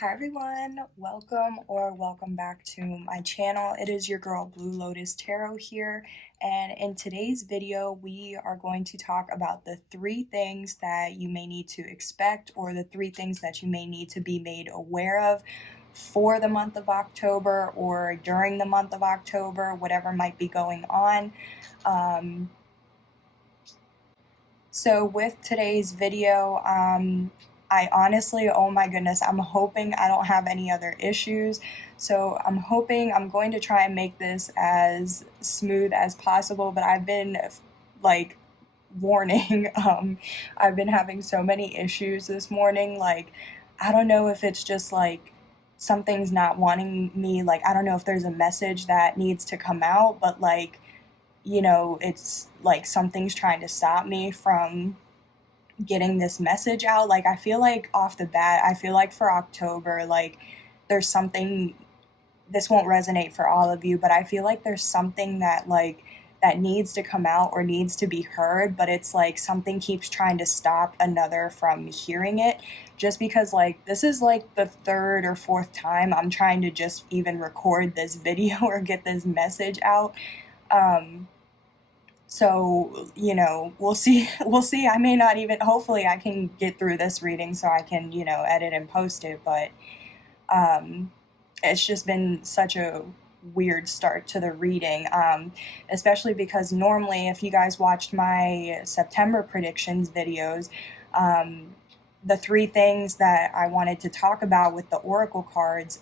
Hi everyone, welcome back to my channel. It is your girl Blue Lotus Tarot here, and in today's video we are going to talk about the 3 things that you may need to expect, or the 3 things that you may need to be made aware of for the month of October or during the month of October, whatever might be going on. So with today's video, I honestly, oh my goodness, I'm hoping I don't have any other issues. So I'm hoping I'm going to try and make this as smooth as possible, but I've been like warning, I've been having so many issues this morning. Like, I don't know if it's just like something's not wanting me, like, I don't know if there's a message that needs to come out, but like, it's like something's trying to stop me from getting this message out. Like, I feel like off the bat, I feel like for October, like, there's something, this won't resonate for all of you, but I feel like there's something that, like, that needs to come out or needs to be heard, but it's like something keeps trying to stop another from hearing it, just because, like, this is like the 3rd or 4th time I'm trying to just even record this video or get this message out. So, we'll see. We'll see. I may not even, hopefully I can get through this reading so I can, edit and post it, but it's just been such a weird start to the reading, especially because normally, if you guys watched my September predictions videos, the 3 things that I wanted to talk about with the oracle cards,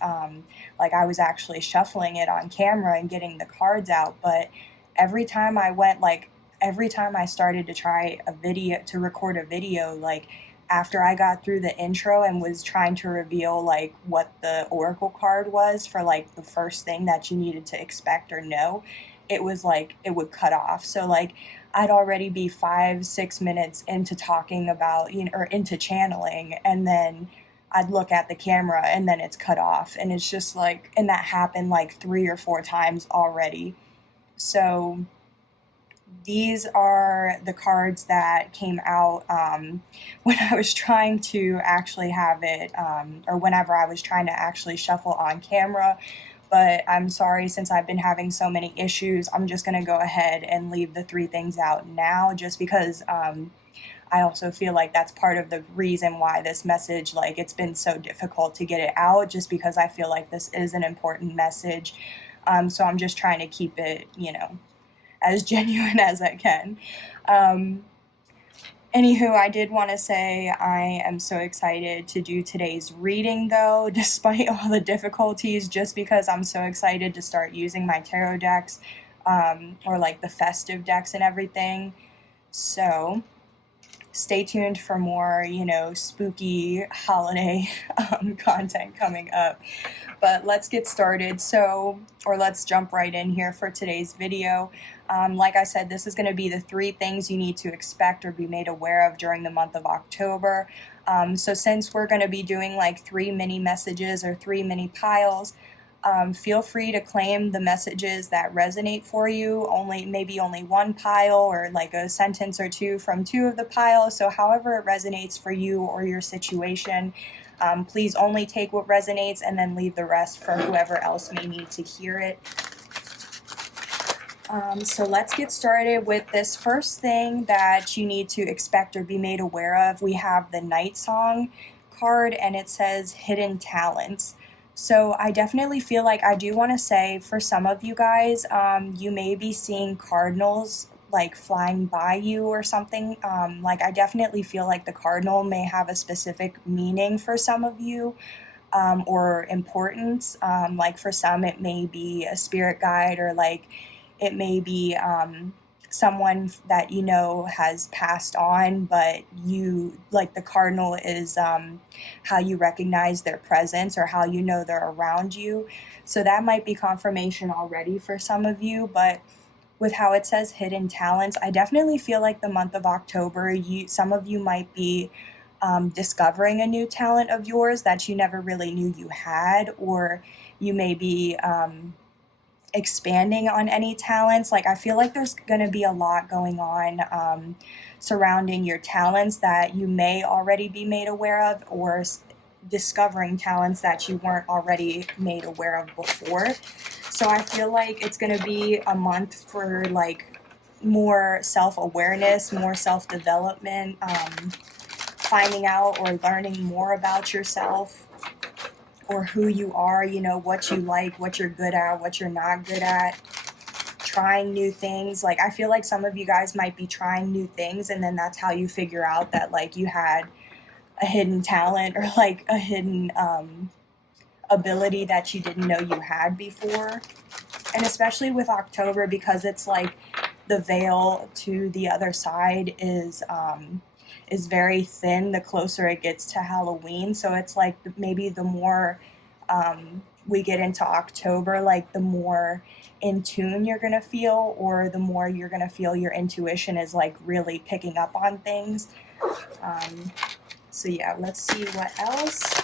like, I was actually shuffling it on camera and getting the cards out, but every time I started to try to record a video, like, after I got through the intro and was trying to reveal, like, what the oracle card was for, like, the first thing that you needed to expect or know, it was like, it would cut off. So, like, I'd already be 5-6 minutes into talking about, or into channeling, and then I'd look at the camera and then it's cut off. And it's just like, and that happened like 3 or 4 times already. So these are the cards that came out when I was trying to actually have it, or whenever I was trying to actually shuffle on camera. But I'm sorry, since I've been having so many issues, I'm just going to go ahead and leave the 3 things out now, just because I also feel like that's part of the reason why this message, like, it's been so difficult to get it out, just because I feel like this is an important message. So I'm just trying to keep it, as genuine as I can. Anywho, I did want to say I am so excited to do today's reading, though, despite all the difficulties, just because I'm so excited to start using my tarot decks, or like the festive decks and everything. So stay tuned for more, spooky holiday content coming up. But let's get started. Let's jump right in here for today's video. Like I said, this is going to be the 3 things you need to expect or be made aware of during the month of October. So since we're going to be doing like 3 mini messages or 3 mini piles, feel free to claim the messages that resonate for you, maybe only 1 pile, or like a sentence or 2 from 2 of the piles. So however it resonates for you or your situation, please only take what resonates and then leave the rest for whoever else may need to hear it. So let's get started with this first thing that you need to expect or be made aware of. We have the Night Song card, and it says Hidden Talents. So I definitely feel like, I do want to say, for some of you guys, you may be seeing cardinals like flying by you or something. Like, I definitely feel like the cardinal may have a specific meaning for some of you, or importance. Like, for some it may be a spirit guide, or like it may be someone that has passed on, but you, like, the cardinal is how you recognize their presence or how they're around you. So that might be confirmation already for some of you. But with how it says hidden talents, I definitely feel like the month of October, some of you might be discovering a new talent of yours that you never really knew you had, or you may be expanding on any talents. Like, I feel like there's going to be a lot going on surrounding your talents that you may already be made aware of, or discovering talents that you weren't already made aware of before. So I feel like it's going to be a month for like more self-awareness, more self-development, finding out or learning more about yourself or who you are, you know, what you like, what you're good at, what you're not good at, trying new things. Like, I feel like some of you guys might be trying new things, and then that's how you figure out that, like, you had a hidden talent or, like, a hidden ability that you didn't know you had before. And especially with October, because it's, like, the veil to the other side is very thin the closer it gets to Halloween. So it's like maybe the more we get into October, like the more in tune you're gonna feel, or the more you're gonna feel your intuition is like really picking up on things. So yeah, let's see what else.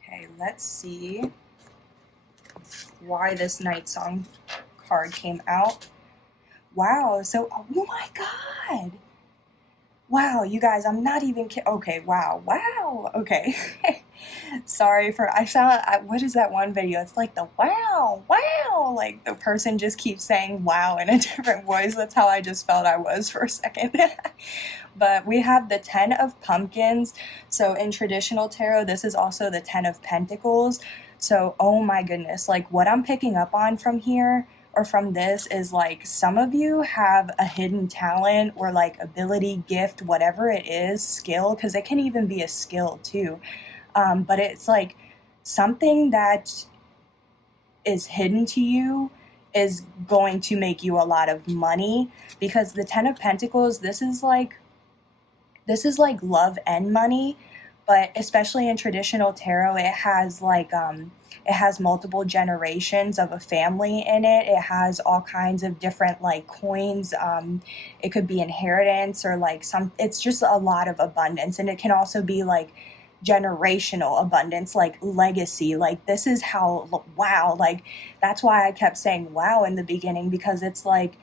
Okay, let's see why this night song card came out. Wow, so, oh my god! Wow, you guys, I'm not even kidding. Okay, wow, okay. Sorry for, what is that one video? It's like the wow, like the person just keeps saying wow in a different voice. That's how I just felt I was for a second. But we have the 10 of Pumpkins. So in traditional tarot, this is also the 10 of Pentacles. So, oh my goodness, like what I'm picking up on from here or from this is like some of you have a hidden talent or like ability, gift, whatever it is, skill, because it can even be a skill too. But it's like something that is hidden to you is going to make you a lot of money, because the 10 of Pentacles, this is like love and money, but especially in traditional tarot, it has like it has multiple generations of a family in it. It has all kinds of different like coins. It could be inheritance or like it's just a lot of abundance. And it can also be like generational abundance, like legacy. Like this is how, wow, like that's why I kept saying wow in the beginning, because it's like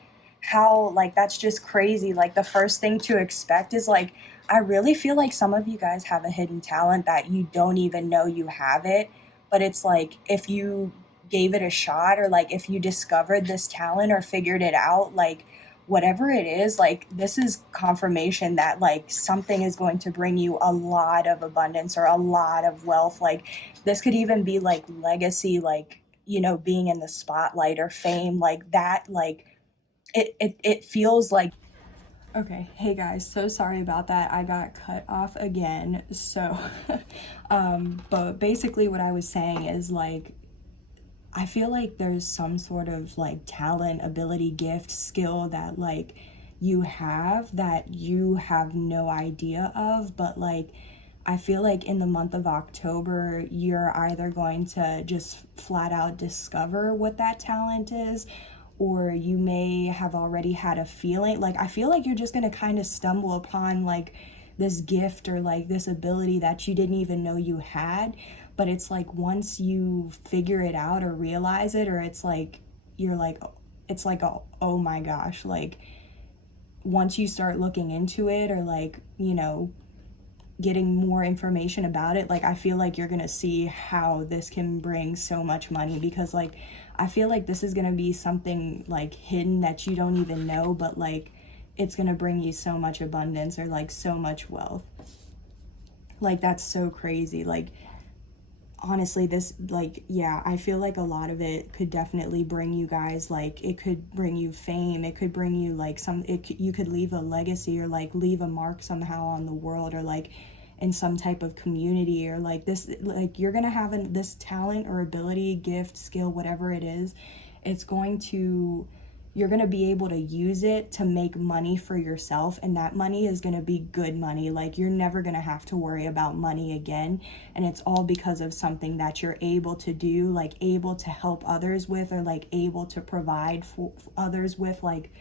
how, like that's just crazy. Like the first thing to expect is like, I really feel like some of you guys have a hidden talent that you don't even know you have it. But it's like if you gave it a shot, or like if you discovered this talent or figured it out, like whatever it is, like this is confirmation that like something is going to bring you a lot of abundance or a lot of wealth. Like this could even be like legacy, like, you know, being in the spotlight or fame, like that. Like it feels like, okay, hey guys, so sorry about that. I got cut off again. So, but basically what I was saying is like, I feel like there's some sort of like talent, ability, gift, skill that like you have that you have no idea of, but like I feel like in the month of October, you're either going to just flat out discover what that talent is, or you may have already had a feeling. Like I feel like you're just going to kind of stumble upon like this gift or like this ability that you didn't even know you had. But it's like once you figure it out or realize it, or it's like you're like, it's like, oh my gosh, like once you start looking into it, or like, you know, getting more information about it, like I feel like you're gonna see how this can bring so much money, because like I feel like this is gonna be something like hidden that you don't even know, but like it's gonna bring you so much abundance or like so much wealth. Like that's so crazy. Like honestly, this, like, yeah, I feel like a lot of it could definitely bring you guys, like it could bring you fame, it could bring you like you could leave a legacy or like leave a mark somehow on the world, or like in some type of community, or like this, like you're gonna have this talent or ability, gift, skill, whatever it is, it's going to, you're going to be able to use it to make money for yourself, and that money is going to be good money. Like you're never going to have to worry about money again, and it's all because of something that you're able to do, like able to help others with, or like able to provide for others with, like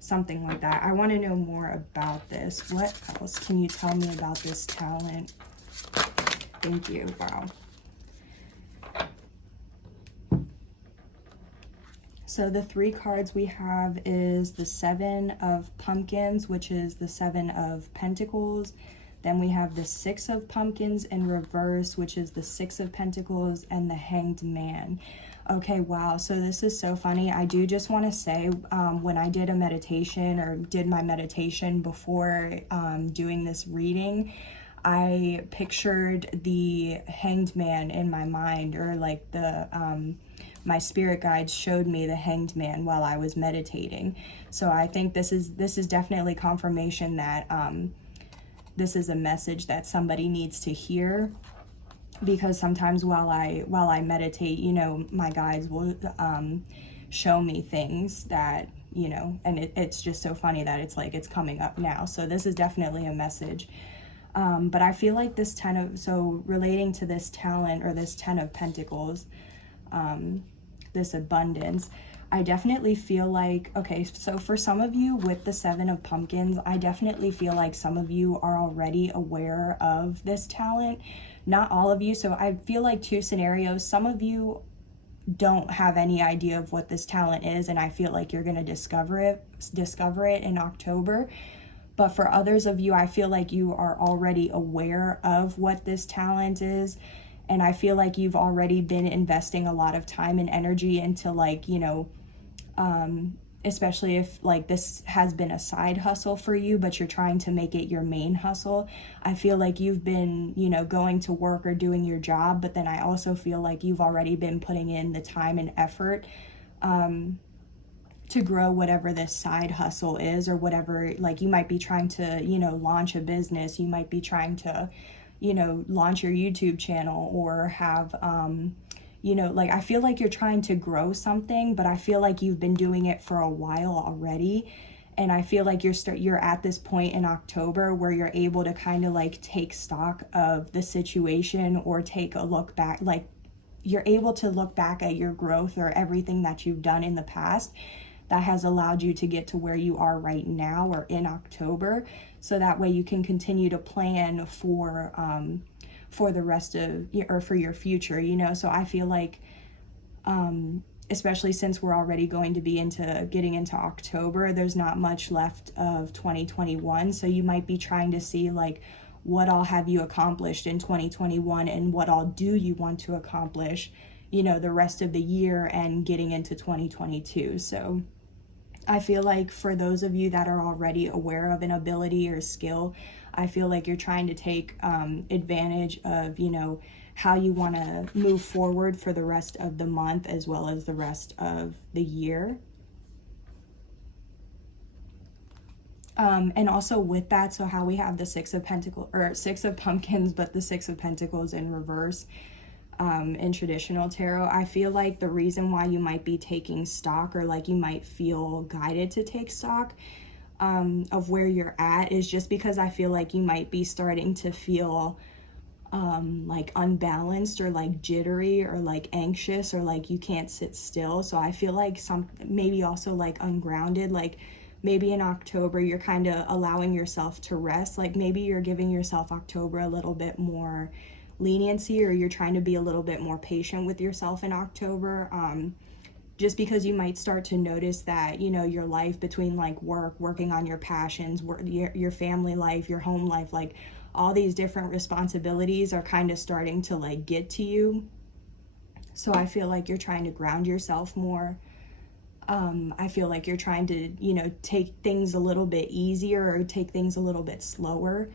something like that. I want to know more about this. What else can you tell me about this talent? Thank you. Wow. So the three cards we have is the Seven of Pumpkins, which is the Seven of Pentacles. Then we have the Six of Pumpkins in reverse, which is the Six of Pentacles, and the Hanged Man. Okay, wow. So this is so funny. I do just want to say, when I did a meditation or did my meditation before doing this reading, I pictured the Hanged Man in my mind, or like the my spirit guides showed me the Hanged Man while I was meditating. So I think this is definitely confirmation that this is a message that somebody needs to hear, because sometimes while I meditate, you know, my guides will show me things that, you know, and it's just so funny that it's like it's coming up now. So this is definitely a message. But I feel like this so relating to this talent, or this 10 of Pentacles, this abundance, I definitely feel like, okay, so for some of you with the Seven of Pumpkins, I definitely feel like some of you are already aware of this talent. Not all of you. So I feel like two scenarios. Some of you don't have any idea of what this talent is, and I feel like you're going to discover it in October. But for others of you, I feel like you are already aware of what this talent is. And I feel like you've already been investing a lot of time and energy into, like, you know, especially if like this has been a side hustle for you, but you're trying to make it your main hustle. I feel like you've been, you know, going to work or doing your job, but then I also feel like you've already been putting in the time and effort to grow whatever this side hustle is, or whatever. Like, you might be trying to, you know, launch a business. You might be trying to, you know, launch your YouTube channel, or have, you know, like, I feel like you're trying to grow something, but I feel like you've been doing it for a while already. And I feel like you're at this point in October where you're able to kind of like take stock of the situation, or take a look back. Like, you're able to look back at your growth, or everything that you've done in the past that has allowed you to get to where you are right now, or in October. So that way you can continue to plan for the rest of, or for your future, you know. So I feel like, especially since we're already going to be getting into October, there's not much left of 2021. So you might be trying to see, like, what all have you accomplished in 2021, and what all do you want to accomplish, you know, the rest of the year and getting into 2022. So I feel like for those of you that are already aware of an ability or skill, I feel like you're trying to take advantage of, you know, how you want to move forward for the rest of the month, as well as the rest of the year. And also with that, so how we have the Six of Pumpkins, but the Six of Pentacles in reverse. In traditional tarot, I feel like the reason why you might be taking stock, or like you might feel guided to take stock of where you're at, is just because I feel like you might be starting to feel like unbalanced, or like jittery, or like anxious, or like you can't sit still. So I feel like maybe also like ungrounded. Like, maybe in October you're kind of allowing yourself to rest. Like, maybe you're giving yourself October a little bit more leniency, or you're trying to be a little bit more patient with yourself in October, just because you might start to notice that, you know, your life between like working on your passions, your family life, your home life, like all these different responsibilities are kind of starting to like get to you. So I feel like you're trying to ground yourself more. I feel like you're trying to, you know, take things a little bit easier, or take things a little bit slower.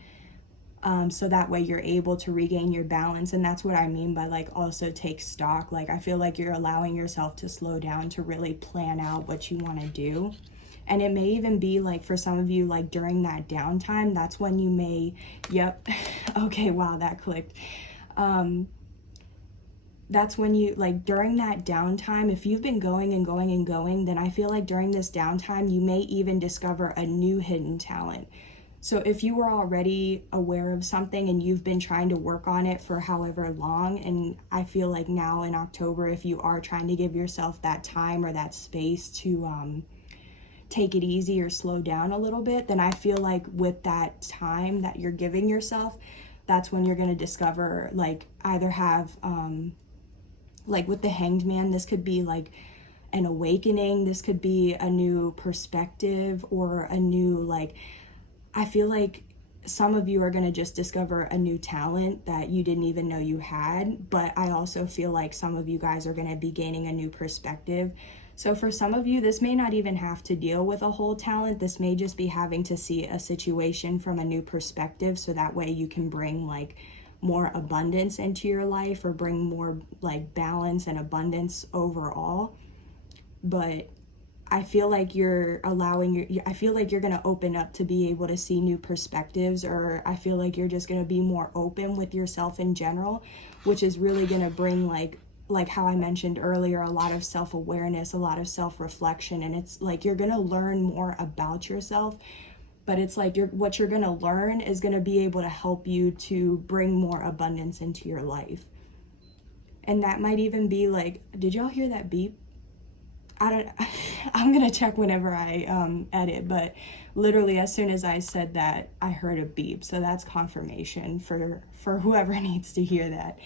So that way you're able to regain your balance. And that's what I mean by like also take stock. Like, I feel like you're allowing yourself to slow down, to really plan out what you want to do. And it may even be like, for some of you, like during that downtime, that's when you may, yep, okay, wow, that clicked. That's when you, like, during that downtime, if you've been going and going and going, then I feel like during this downtime, you may even discover a new hidden talent. So if you were already aware of something and you've been trying to work on it for however long, and I feel like now in October, if you are trying to give yourself that time or that space to take it easy or slow down a little bit, then I feel like with that time that you're giving yourself, that's when you're going to discover, like, either have, like with the Hanged Man, this could be like an awakening. This could be a new perspective or a new, like, I feel like some of you are going to just discover a new talent that you didn't even know you had, but I also feel like some of you guys are going to be gaining a new perspective. So for some of you, this may not even have to deal with a whole talent. This may just be having to see a situation from a new perspective, so that way you can bring like more abundance into your life, or bring more like balance and abundance overall. But I feel like you're I feel like you're going to open up to be able to see new perspectives, or I feel like you're just going to be more open with yourself in general, which is really going to bring like how I mentioned earlier, a lot of self-awareness, a lot of self-reflection. And it's like you're going to learn more about yourself, but it's like what you're going to learn is going to be able to help you to bring more abundance into your life. And that might even be like, did y'all hear that beep? I'm gonna check whenever I edit, but literally as soon as I said that, I heard a beep, so that's confirmation for whoever needs to hear that.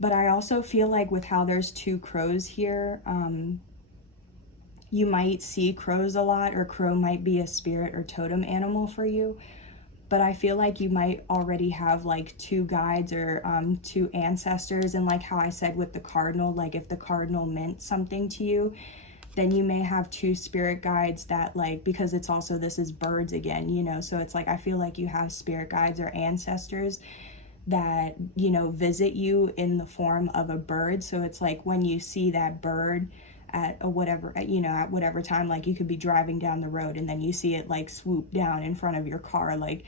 But I also feel like with how there's two crows here, you might see crows a lot, or crow might be a spirit or totem animal for you. But I feel like you might already have like two guides, or two ancestors. And like how I said with the cardinal, like if the cardinal meant something to you, then you may have two spirit guides that, like, because it's also, this is birds again, you know, so it's like I feel like you have spirit guides or ancestors that, you know, visit you in the form of a bird. So it's like when you see that bird at whatever time, like you could be driving down the road and then you see it like swoop down in front of your car, like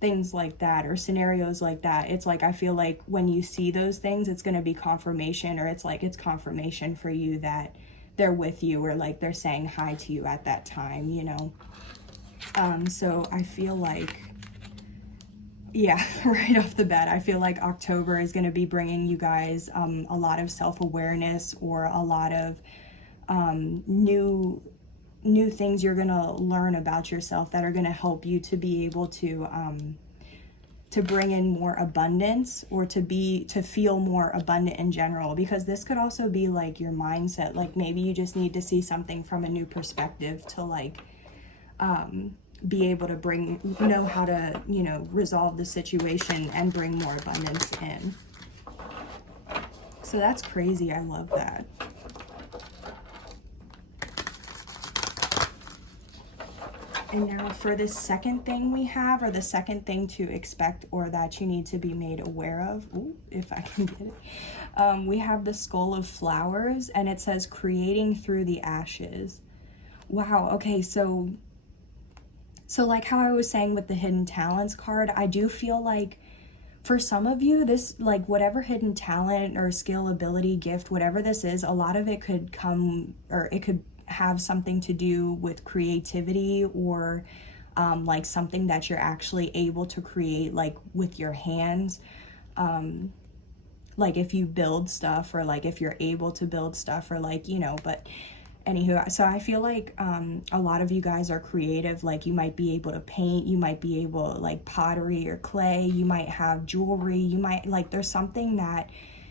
things like that, or scenarios like that. It's like I feel like when you see those things, it's going to be confirmation, or it's confirmation for you that they're with you, or like they're saying hi to you at that time, you know. So I feel like, yeah, right off the bat, I feel like October is going to be bringing you guys a lot of self-awareness, or a lot of new things you're gonna learn about yourself that are gonna help you to be able to bring in more abundance, or to feel more abundant in general. Because this could also be like your mindset, like maybe you just need to see something from a new perspective to like be able to know how to, you know, resolve the situation and bring more abundance in. So that's crazy. I love that. And now for the second thing we have, or the second thing to expect, or that you need to be made aware of, if I can get it, we have the Skull of Flowers, and it says creating through the ashes. Wow, okay, so like how I was saying with the Hidden Talents card, I do feel like for some of you, this, like whatever hidden talent or skill, ability, gift, whatever this is, a lot of it could come, or it could have something to do with creativity, or like something that you're actually able to create, like with your hands, like if you build stuff, or like if you're able to build stuff, or like, you know. But anywho, so I feel like a lot of you guys are creative. Like you might be able to paint, you might be able, like pottery or clay, you might have jewelry, you might, like there's something that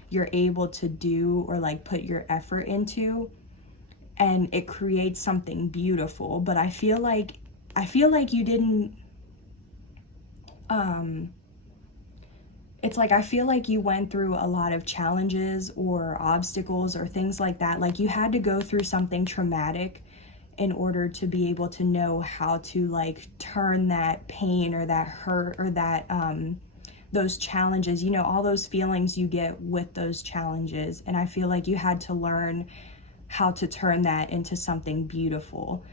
you're able to do, or like put your effort into, and it creates something beautiful. But I feel like you didn't, it's like I feel like you went through a lot of challenges or obstacles or things like that. Like you had to go through something traumatic in order to be able to know how to like turn that pain, or that hurt, or that those challenges, you know, all those feelings you get with those challenges. And I feel like you had to learn how to turn that into something beautiful,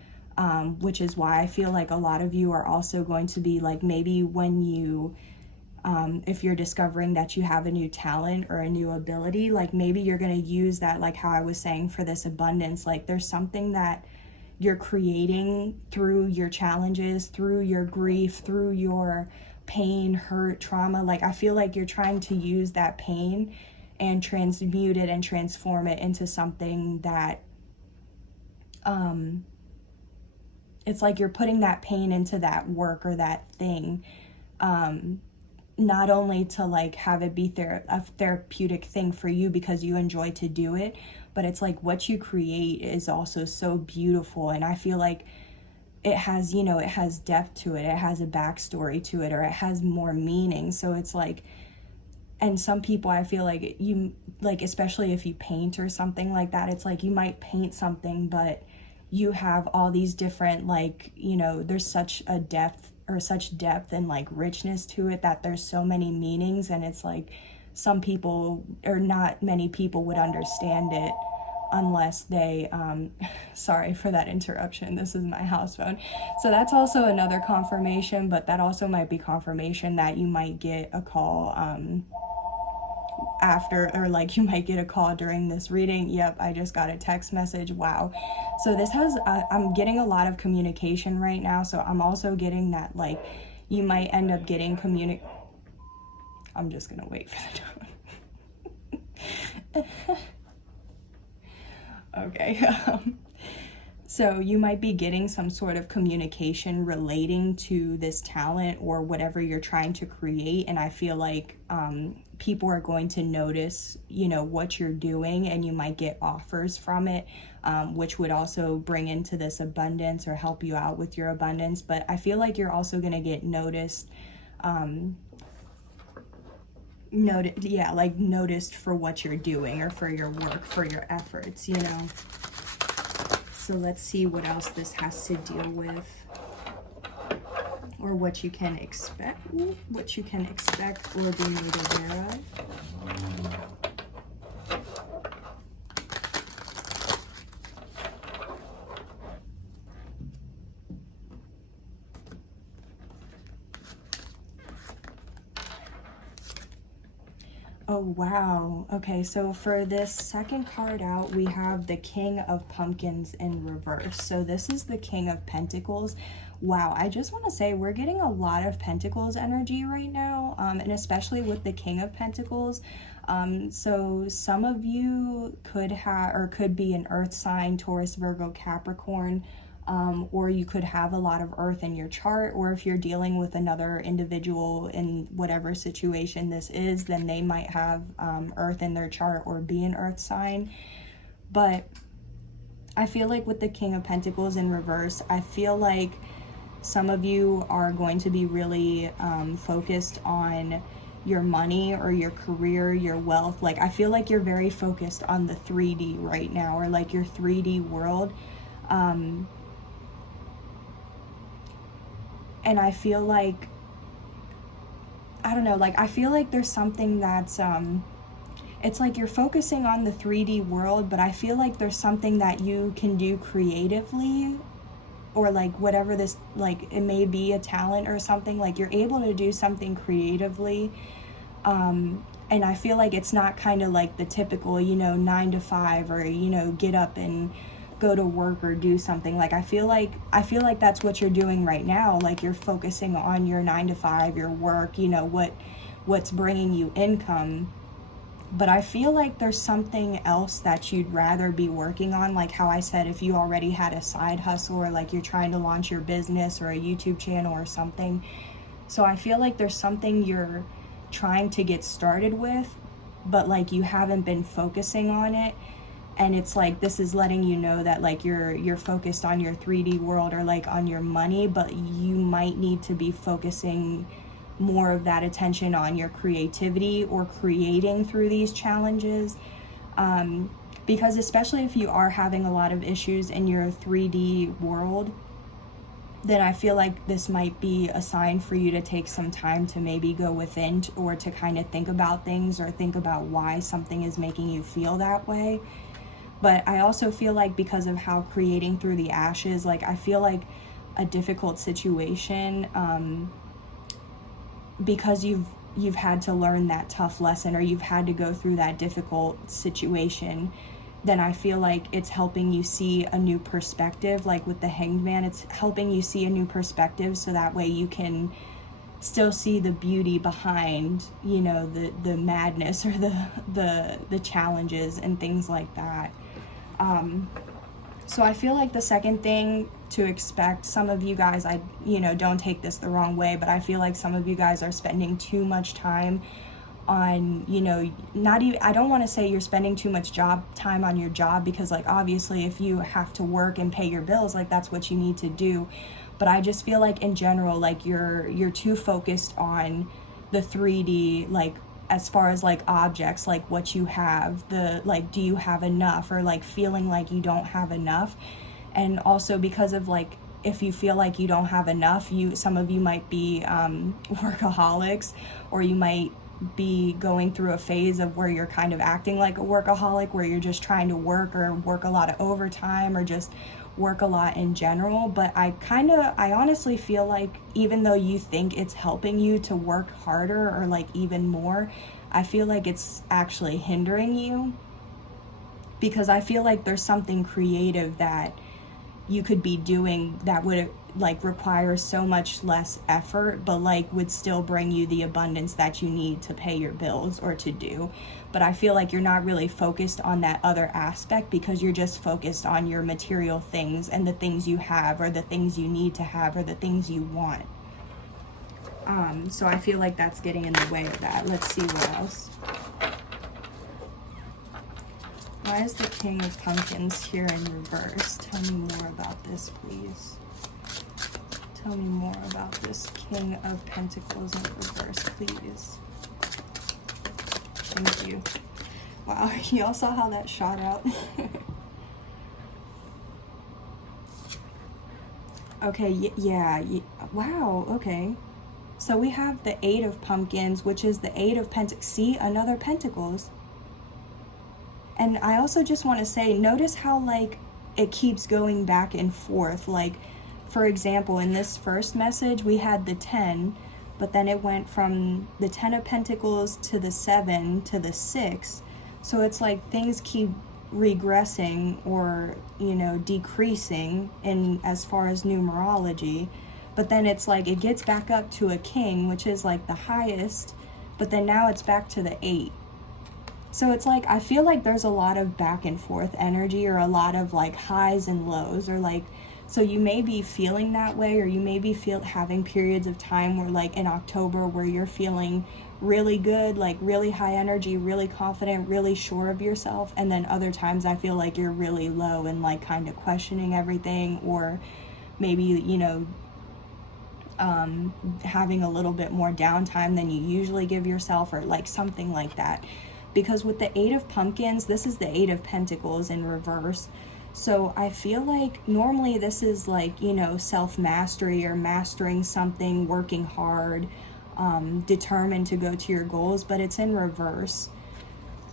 which is why I feel like a lot of you are also going to be like, maybe when you, if you're discovering that you have a new talent or a new ability, like maybe you're going to use that, like how I was saying for this abundance, like there's something that you're creating through your challenges, through your grief, through your pain, hurt, trauma. Like I feel like you're trying to use that pain and transmute it and transform it into something that, it's like you're putting that pain into that work or that thing, not only to like have it be a therapeutic thing for you because you enjoy to do it, but it's like what you create is also so beautiful. And I feel like it has, you know, it has depth to it, it has a backstory to it, or it has more meaning. So it's like, and some people, I feel like you, like, especially if you paint or something like that, it's like you might paint something, but you have all these different, like, you know, there's such a depth, or such depth and like richness to it, that there's so many meanings. And it's like some people, or not many people, would understand it unless they sorry for that interruption, this is my house phone. So that's also another confirmation, but that also might be confirmation that you might get a call after, or like you might get a call during this reading. Yep, I just got a text message. Wow. So this has I'm getting a lot of communication right now, so I'm also getting that, like, you might end up getting I'm just gonna wait for the tone. Okay. So you might be getting some sort of communication relating to this talent or whatever you're trying to create. And I feel like people are going to notice, you know, what you're doing, and you might get offers from it, which would also bring into this abundance or help you out with your abundance. But I feel like you're also going to get noticed, noticed for what you're doing, or for your work, for your efforts, you know. So let's see what else this has to deal with, or what you can expect, or be made aware of. Oh, wow. Okay, so for this second card out, we have the King of Pumpkins in reverse. So this is the King of Pentacles. Wow, I just want to say we're getting a lot of Pentacles energy right now, and especially with the King of Pentacles. So some of you could be an earth sign, Taurus, Virgo, Capricorn, or you could have a lot of earth in your chart, or if you're dealing with another individual in whatever situation this is, then they might have earth in their chart or be an earth sign. But I feel like with the King of Pentacles in reverse, I feel like some of you are going to be really focused on your money or your career, your wealth. Like, I feel like you're very focused on the 3D right now, or like your 3D world. And I feel like, I don't know, like, I feel like there's something that's, it's like you're focusing on the 3D world, but I feel like there's something that you can do creatively, or like whatever this, like, it may be a talent or something, like you're able to do something creatively. And I feel like it's not kind of like the typical, 9 to 5, or, get up and go to work or do something. Like, I feel like that's what you're doing right now. Like, you're focusing on your 9 to 5, your work, what's bringing you income. But I feel like there's something else that you'd rather be working on. Like how I said, if you already had a side hustle, or like you're trying to launch your business or a YouTube channel or something. So I feel like there's something you're trying to get started with, but like you haven't been focusing on it. And it's like, this is letting you know that like you're focused on your 3D world, or like on your money, but you might need to be focusing more of that attention on your creativity or creating through these challenges. Because especially if you are having a lot of issues in your 3D world, then I feel like this might be a sign for you to take some time to maybe go within, or to kind of think about things, or think about why something is making you feel that way. But I also feel like, because of how creating through the ashes, like I feel like a difficult situation, because you've had to learn that tough lesson, or you've had to go through that difficult situation, then I feel like it's helping you see a new perspective. Like with the Hanged Man, it's helping you see a new perspective, so that way you can still see the beauty behind, the madness, or the challenges and things like that. So I feel like the second thing to expect, some of you guys, don't take this the wrong way, but I feel like some of you guys are spending too much time on, you know, not even, I don't want to say you're spending too much job time on your job, because like obviously if you have to work and pay your bills, like that's what you need to do. But I just feel like in general, like you're too focused on the 3D, like as far as like objects, like what you have, the like, do you have enough, or like feeling like you don't have enough. And also because of like, if you feel like you don't have enough, some of you might be workaholics, or you might be going through a phase of where you're kind of acting like a workaholic, where you're just trying to work, or work a lot of overtime, or just work a lot in general. But I honestly feel like even though you think it's helping you to work harder or like even more, I feel like it's actually hindering you, because I feel like there's something creative that you could be doing that would like require so much less effort, but like would still bring you the abundance that you need to pay your bills or to do. But I feel like you're not really focused on that other aspect, because you're just focused on your material things and the things you have, or the things you need to have, or the things you want. So I feel like that's getting in the way of that. Let's see what else. Why is the King of Pumpkins here in reverse? Tell me more about this, please. Tell me more about this King of Pentacles in reverse, please. Thank you. Wow, y'all saw how that shot out? Okay, yeah, wow, okay. So we have the 8 of Pumpkins, which is the 8 of Pentacles. See, another Pentacles. And I also just want to say, notice how like it keeps going back and forth. Like, for example, in this first message, we had the 10, but then it went from the 10 of Pentacles to the 7 to the 6. So it's like things keep regressing, or, you know, decreasing in as far as numerology. But then it's like it gets back up to a King, which is like the highest, but then now it's back to the 8. So it's like, I feel like there's a lot of back and forth energy, or a lot of like highs and lows, or like, so you may be feeling that way, or you may be having periods of time where like in October where you're feeling really good, like really high energy, really confident, really sure of yourself. And then other times I feel like you're really low and like kind of questioning everything, or maybe, you know, having a little bit more downtime than you usually give yourself, or like something like that. Because with the 8 of Pumpkins, this is the 8 of Pentacles in reverse. So I feel like normally this is like, you know, self-mastery, or mastering something, working hard, determined to go to your goals, but it's in reverse.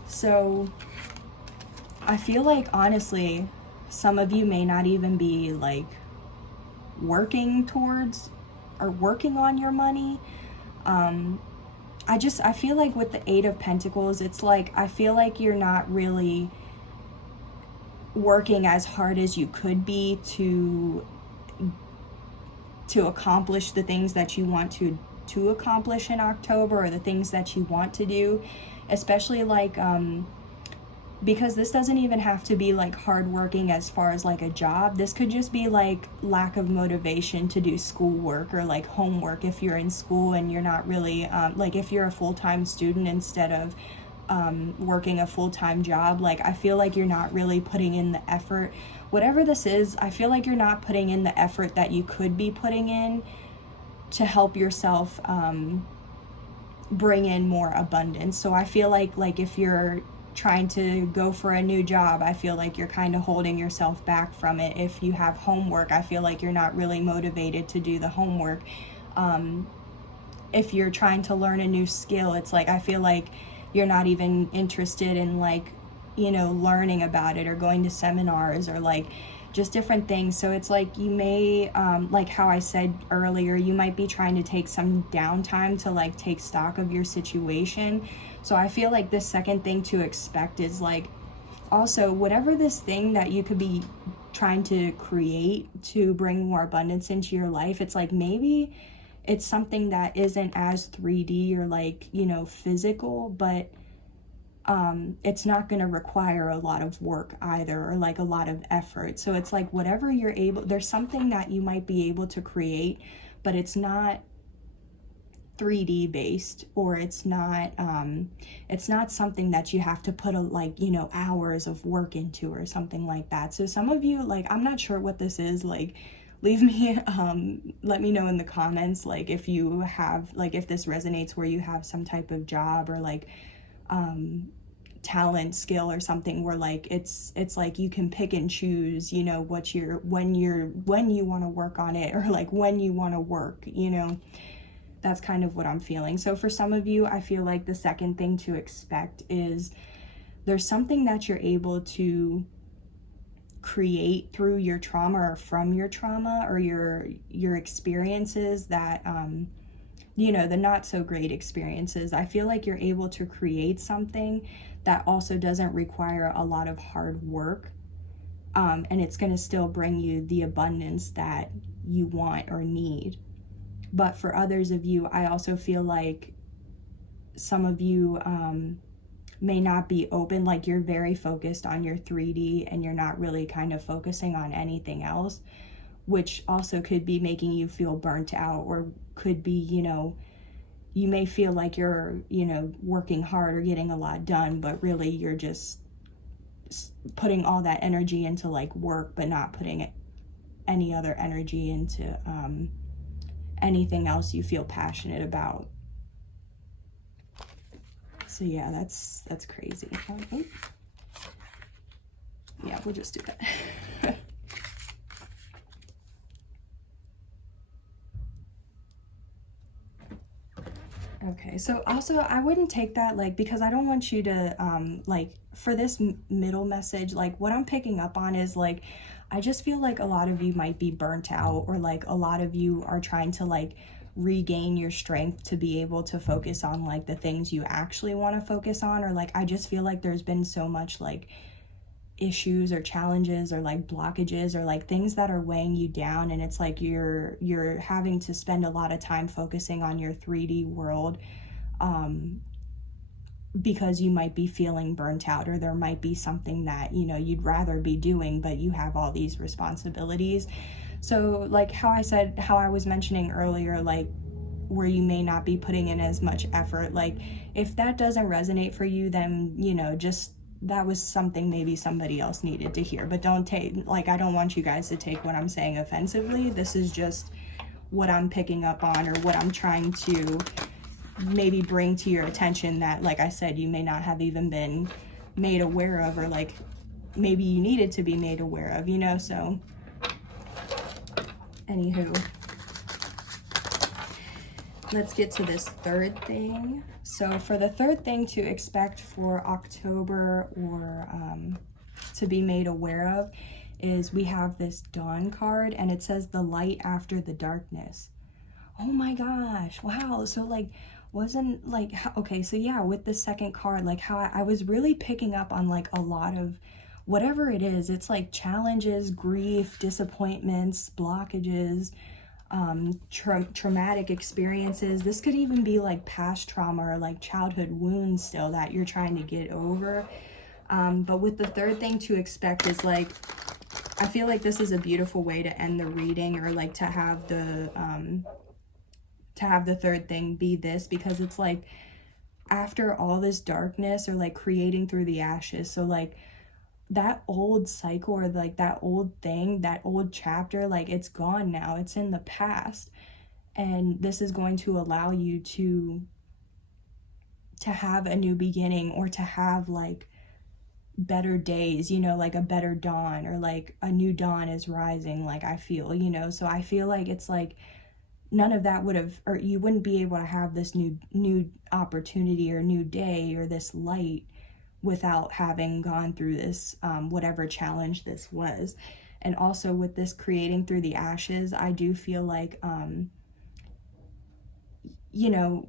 So I feel like honestly, some of you may not even be like working towards or working on your money. I feel like with the 8 of Pentacles, it's like, I feel like you're not really working as hard as you could be to accomplish the things that you want to accomplish in October, or the things that you want to do, especially like, because this doesn't even have to be like hard working as far as like a job. This could just be like lack of motivation to do schoolwork, or like homework if you're in school and you're not really like if you're a full-time student instead of working a full-time job. Like I feel like you're not really putting in the effort. Whatever this is, I feel like you're not putting in the effort that you could be putting in to help yourself bring in more abundance. So I feel like if you're trying to go for a new job, I feel like you're kind of holding yourself back from it. If you have homework, I feel like you're not really motivated to do the homework. If you're trying to learn a new skill, it's like I feel like you're not even interested in like, you know, learning about it, or going to seminars, or like just different things. So it's like you may, like how I said earlier, you might be trying to take some downtime to like take stock of your situation. So I feel like the second thing to expect is like, also whatever this thing that you could be trying to create to bring more abundance into your life, it's like maybe it's something that isn't as 3D or like, you know, physical, but it's not going to require a lot of work either, or like a lot of effort. So it's like whatever you're able, there's something that you might be able to create, but it's not 3D based, or it's not something that you have to put hours of work into or something like that. So some of you, like, I'm not sure what this is, like, leave me let me know in the comments, like, if you have, like, if this resonates where you have some type of job or like talent, skill, or something where like it's like you can pick and choose, you know, what when you want to work on it, or like when you want to work, you know. That's kind of what I'm feeling. So for some of you, I feel like the second thing to expect is there's something that you're able to create through your trauma or from your trauma or your experiences that you know, the not so great experiences. I feel like you're able to create something that also doesn't require a lot of hard work, and it's going to still bring you the abundance that you want or need. But for others of you, I also feel like some of you may not be open, like you're very focused on your 3D and you're not really kind of focusing on anything else, which also could be making you feel burnt out, or could be, you know, you may feel like you're, you know, working hard or getting a lot done, but really you're just putting all that energy into like work, but not putting any other energy into anything else you feel passionate about. So yeah, that's crazy. Oh. Yeah, we'll just do that. Okay, so also I wouldn't take that, like, because I don't want you to like, for this middle message, like what I'm picking up on is like, I just feel like a lot of you might be burnt out, or like a lot of you are trying to like regain your strength to be able to focus on like the things you actually want to focus on, or like I just feel like there's been so much like issues or challenges or like blockages or like things that are weighing you down, and it's like you're having to spend a lot of time focusing on your 3D world because you might be feeling burnt out, or there might be something that, you know, you'd rather be doing, but you have all these responsibilities. So like how I was mentioning earlier, like where you may not be putting in as much effort, like if that doesn't resonate for you, then, you know, just, that was something maybe somebody else needed to hear. But don't take, like, I don't want you guys to take what I'm saying offensively. This is just what I'm picking up on, or what I'm trying to maybe bring to your attention that, like I said, you may not have even been made aware of, or like maybe you needed to be made aware of, you know. So anywho, let's get to this third thing. So for the third thing to expect for October, or to be made aware of, is we have this dawn card, and it says the light after the darkness. Oh my gosh, wow. So like, wasn't like, okay, so yeah, with the second card, like how I was really picking up on like a lot of whatever it is. It's like challenges, grief, disappointments, blockages, traumatic experiences. This could even be like past trauma or like childhood wounds still that you're trying to get over. But with the third thing to expect is like, I feel like this is a beautiful way to end the reading, or like to have the third thing be this, because it's like after all this darkness, or like creating through the ashes. So like that old cycle, or like that old thing, that old chapter, like it's gone now, it's in the past, and this is going to allow you to have a new beginning, or to have like better days, you know, like a better dawn, or like a new dawn is rising, like I feel, you know. So I feel like it's like none of that would have, or you wouldn't be able to have this new opportunity or new day or this light without having gone through this whatever challenge this was. And also with this creating through the ashes, I do feel like you know,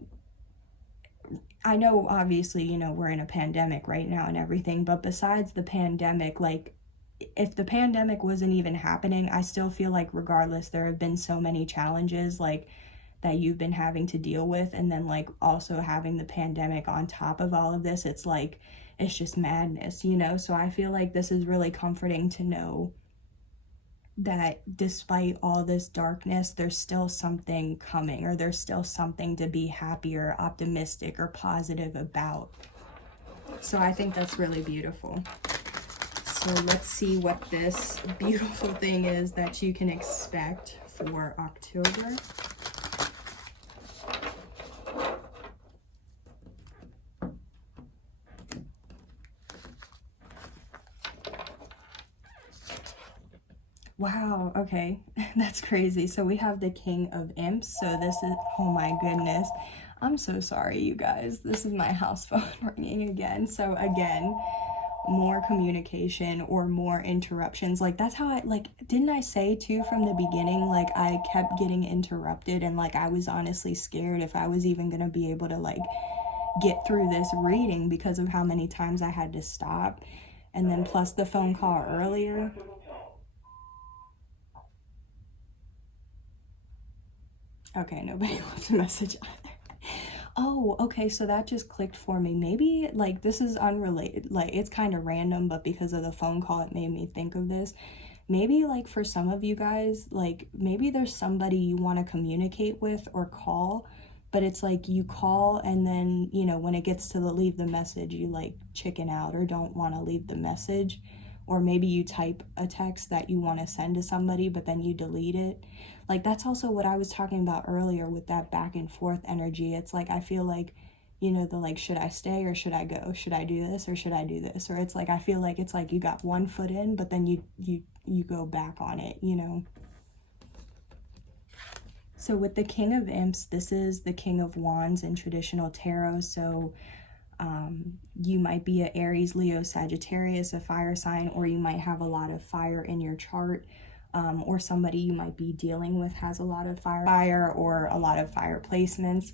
I know obviously, you know, we're in a pandemic right now and everything, but besides the pandemic, like if the pandemic wasn't even happening, I still feel like regardless, there have been so many challenges like that you've been having to deal with, and then like also having the pandemic on top of all of this, it's like, it's just madness, you know. So I feel like this is really comforting to know that despite all this darkness, there's still something coming, or there's still something to be happy or optimistic or positive about. So I think that's really beautiful. So let's see what this beautiful thing is that you can expect for October. Wow, okay, that's crazy. So we have the King of Imps. So this is, oh my goodness. I'm so sorry, you guys. This is my house phone ringing again. So again, more communication or more interruptions. Like that's how didn't I say too from the beginning, like I kept getting interrupted and like I was honestly scared if I was even gonna be able to like get through this reading because of how many times I had to stop. And then plus the phone call earlier. Okay, nobody left a message either. Oh, okay, so that just clicked for me. Maybe, like, this is unrelated. Like, it's kind of random, but because of the phone call, it made me think of this. Maybe, like, for some of you guys, like, maybe there's somebody you want to communicate with or call, but it's like you call and then, you know, when it gets to the leave the message, you, like, chicken out or don't want to leave the message. Or maybe you type a text that you want to send to somebody, but then you delete it. Like, that's also what I was talking about earlier with that back and forth energy. It's like, I feel like, you know, the like, should I stay or should I go? Should I do this or should I do this? Or it's like, I feel like it's like you got one foot in, but then you go back on it, you know? So with the King of Imps, this is the King of Wands in traditional tarot. So you might be an Aries, Leo, Sagittarius, a fire sign, or you might have a lot of fire in your chart, or somebody you might be dealing with has a lot of fire or a lot of fire placements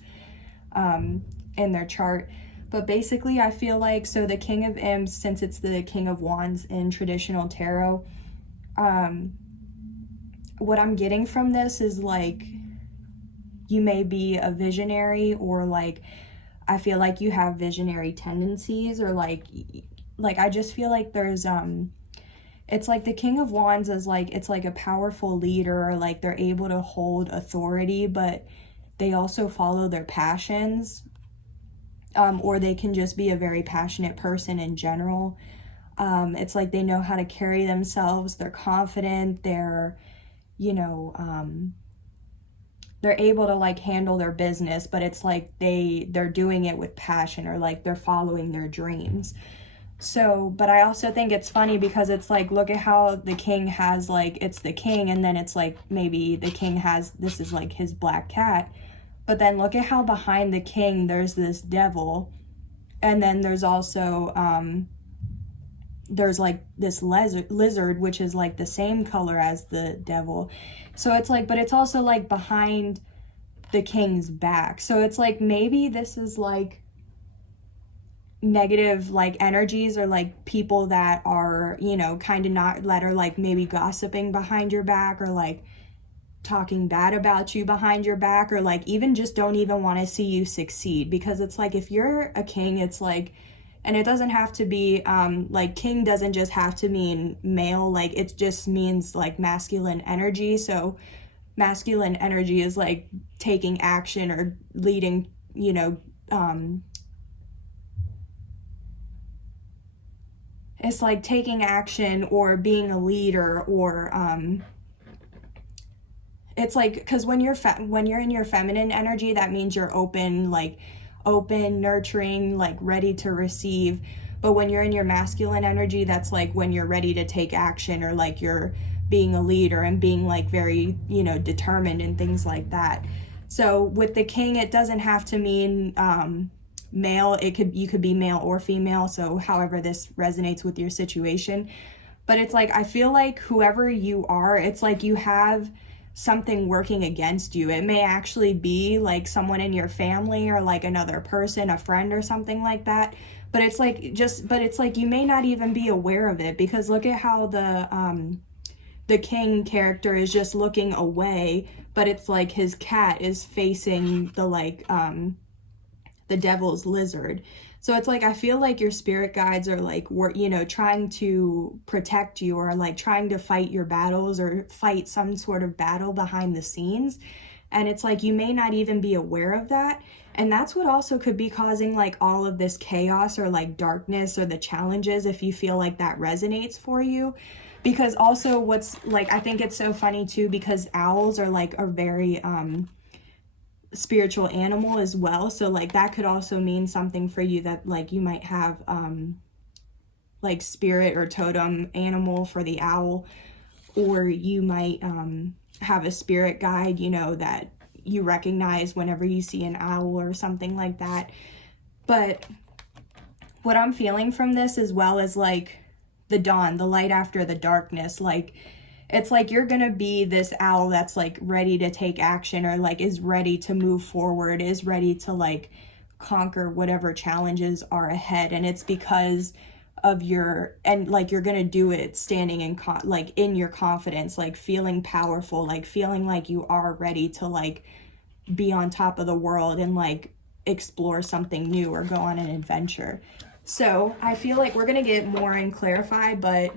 in their chart. But basically, I feel like, so the King of Imps, since it's the King of Wands in traditional tarot, what I'm getting from this is like, you may be a visionary, or like, I feel like you have visionary tendencies, or like I just feel like there's it's like the King of Wands is like, it's like a powerful leader, like they're able to hold authority, but they also follow their passions, or they can just be a very passionate person in general. It's like they know how to carry themselves, they're confident, they're, you know, they're able to like handle their business, but it's like they're doing it with passion, or like they're following their dreams. So, but I also think it's funny because it's like, look at how the king has like, it's the king, and then it's like maybe the king has, this is like his black cat, but then look at how behind the king there's this devil, and then there's also there's like this lizard which is like the same color as the devil. So it's like, but it's also like behind the king's back. So it's like, maybe this is like negative like energies, or like people that are, you know, kind of not, that are like maybe gossiping behind your back, or like talking bad about you behind your back, or like even just don't even want to see you succeed. Because it's like, if you're a king, it's like, and it doesn't have to be like, king doesn't just have to mean male, like it just means like masculine energy. So masculine energy is like taking action or leading, you know, it's like taking action or being a leader, or it's like, because when you're in your feminine energy, that means you're open, like open, nurturing, like ready to receive. But when you're in your masculine energy, that's like when you're ready to take action, or like you're being a leader and being like very, you know, determined and things like that. So with the king, it doesn't have to mean male. You could be male or female, so however this resonates with your situation. But it's like, I feel like whoever you are, it's like you have something working against you. It may actually be like someone in your family, or like another person, a friend or something like that. But it's like, but it's like you may not even be aware of it, because look at how the king character is just looking away, but it's like his cat is facing the like the devil's lizard. So it's like, I feel like your spirit guides are like, you know, trying to protect you, or like trying to fight your battles or fight some sort of battle behind the scenes. And it's like, you may not even be aware of that. And that's what also could be causing like all of this chaos or like darkness or the challenges, if you feel like that resonates for you. Because also what's like, I think it's so funny too, because owls are like a very spiritual animal as well. So like that could also mean something for you, that like you might have like spirit or totem animal for the owl, or you might have a spirit guide, you know, that you recognize whenever you see an owl or something like that. But what I'm feeling from this, as well as like the dawn, the light after the darkness, like it's like you're gonna be this owl that's like ready to take action, or like is ready to move forward, is ready to like conquer whatever challenges are ahead. And it's because of your, and like you're gonna do it standing in like in your confidence, like feeling powerful, like feeling like you are ready to like be on top of the world and like explore something new or go on an adventure. So I feel like we're gonna get more and clarify, but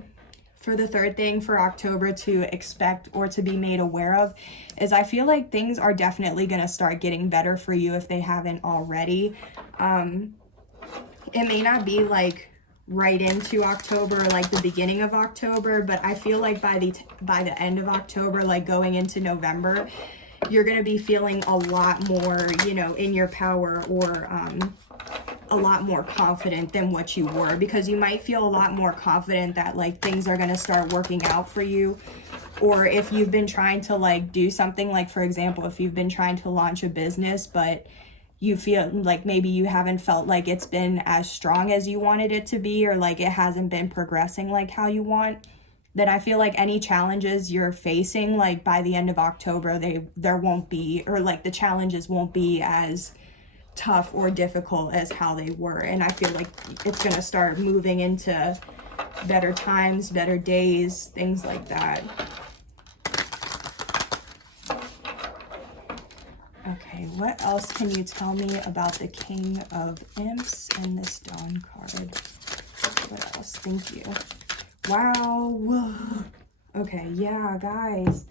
for the third thing for October to expect or to be made aware of is, I feel like things are definitely going to start getting better for you if they haven't already. It may not be like right into October, like the beginning of October, but I feel like by the end of October, like going into November, you're going to be feeling a lot more, you know, in your power, or a lot more confident than what you were, because you might feel a lot more confident that like things are going to start working out for you. Or if you've been trying to like do something, like for example, if you've been trying to launch a business, but you feel like maybe you haven't felt like it's been as strong as you wanted it to be, or like it hasn't been progressing like how you want, then I feel like any challenges you're facing, like by the end of October, there won't be, or like the challenges won't be as tough or difficult as how they were. And I feel like it's going to start moving into better times, better days, things like that. Okay, what else can you tell me about the King of Imps and this Dawn card? What else? Thank you. Wow. Okay, yeah, guys.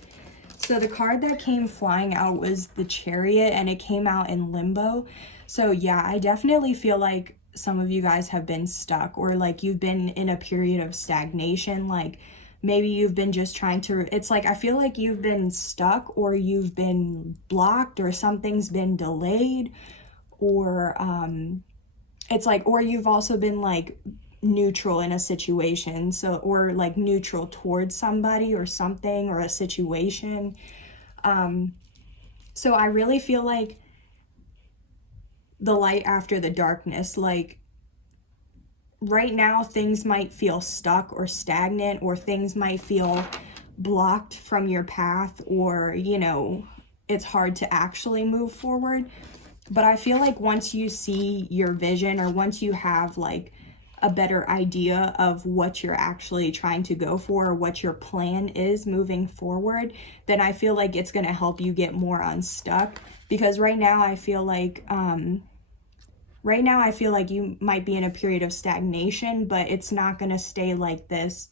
So the card that came flying out was the Chariot, and it came out in limbo. So yeah, I definitely feel like some of you guys have been stuck, or like you've been in a period of stagnation. Like maybe you've been just trying to, it's like I feel like you've been stuck, or you've been blocked, or something's been delayed, or it's like, or you've also been like neutral in a situation, so, or like neutral towards somebody or something or a situation. So I really feel like the light after the darkness, like right now things might feel stuck or stagnant, or things might feel blocked from your path, or you know, it's hard to actually move forward. But I feel like once you see your vision, or once you have like a better idea of what you're actually trying to go for, or what your plan is moving forward, then I feel like it's going to help you get more unstuck. Because right now I feel like you might be in a period of stagnation, but it's not going to stay like this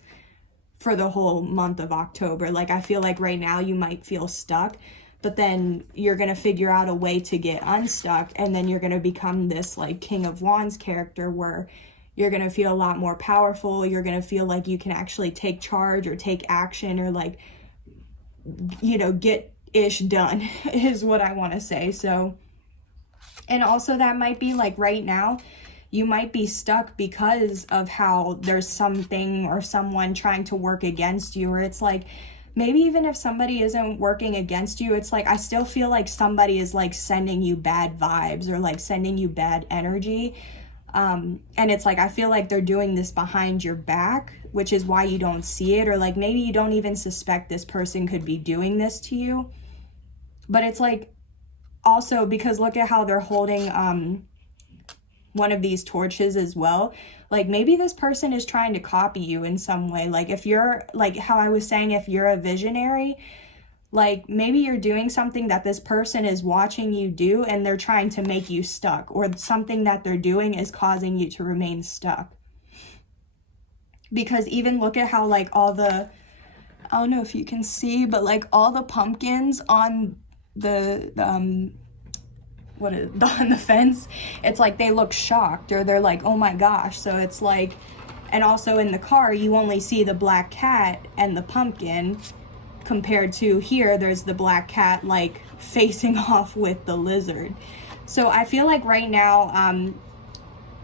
for the whole month of October. Like I feel like right now you might feel stuck, but then you're going to figure out a way to get unstuck, and then you're going to become this like King of Wands character, where you're going to feel a lot more powerful. You're going to feel like you can actually take charge or take action, or like, you know, get ish done is what I want to say. So, and also that might be like right now you might be stuck because of how there's something or someone trying to work against you, or it's like maybe even if somebody isn't working against you, it's like I still feel like somebody is like sending you bad vibes, or like sending you bad energy. And it's like I feel like they're doing this behind your back, which is why you don't see it, or like maybe you don't even suspect this person could be doing this to you. But it's like also because look at how they're holding one of these torches as well. Like maybe this person is trying to copy you in some way. Like if you're, like how I was saying, if you're a visionary, Like, maybe you're doing something that this person is watching you do and they're trying to make you stuck, or something that they're doing is causing you to remain stuck. Because even look at how, like, all the, I don't know if you can see, but like all the pumpkins on the on the fence, it's like they look shocked, or they're like, oh my gosh. So it's like, and also in the car, you only see the black cat and the pumpkin, compared to here, there's the black cat like facing off with the lizard. So I feel like right now,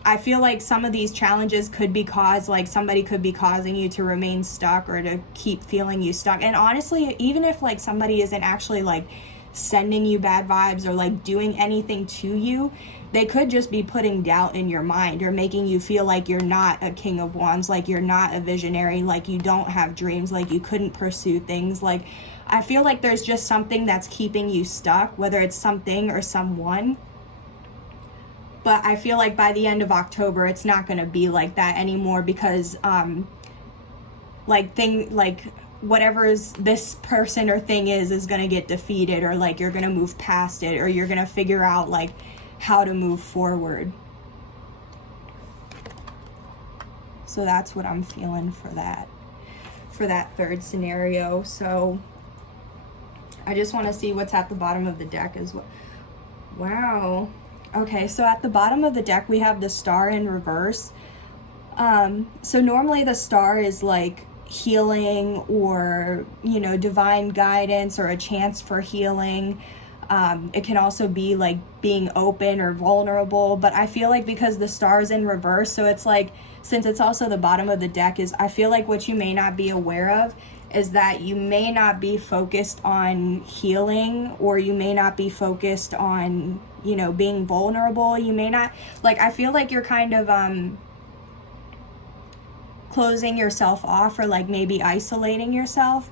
I feel like some of these challenges could be caused, like somebody could be causing you to remain stuck or to keep feeling you stuck. And honestly, even if like somebody isn't actually like sending you bad vibes or like doing anything to you, they could just be putting doubt in your mind or making you feel like you're not a king of wands, like you're not a visionary, like you don't have dreams, like you couldn't pursue things. Like, I feel like there's just something that's keeping you stuck, whether it's something or someone. But I feel like by the end of October, it's not going to be like that anymore, because whatever this person or thing is going to get defeated, or like you're going to move past it, or you're going to figure out like how to move forward. So that's what I'm feeling for that third scenario. So I just want to see what's at the bottom of the deck as well. Wow. Okay, so at the bottom of the deck, we have the Star in reverse. So normally the Star is like healing, or, you know, divine guidance, or a chance for healing. It can also be like being open or vulnerable. But I feel like because the Star is in reverse, so it's like, since it's also the bottom of the deck, is I feel like what you may not be aware of is that you may not be focused on healing, or you may not be focused on, you know, being vulnerable. You may not, like, I feel like you're kind of closing yourself off, or like maybe isolating yourself.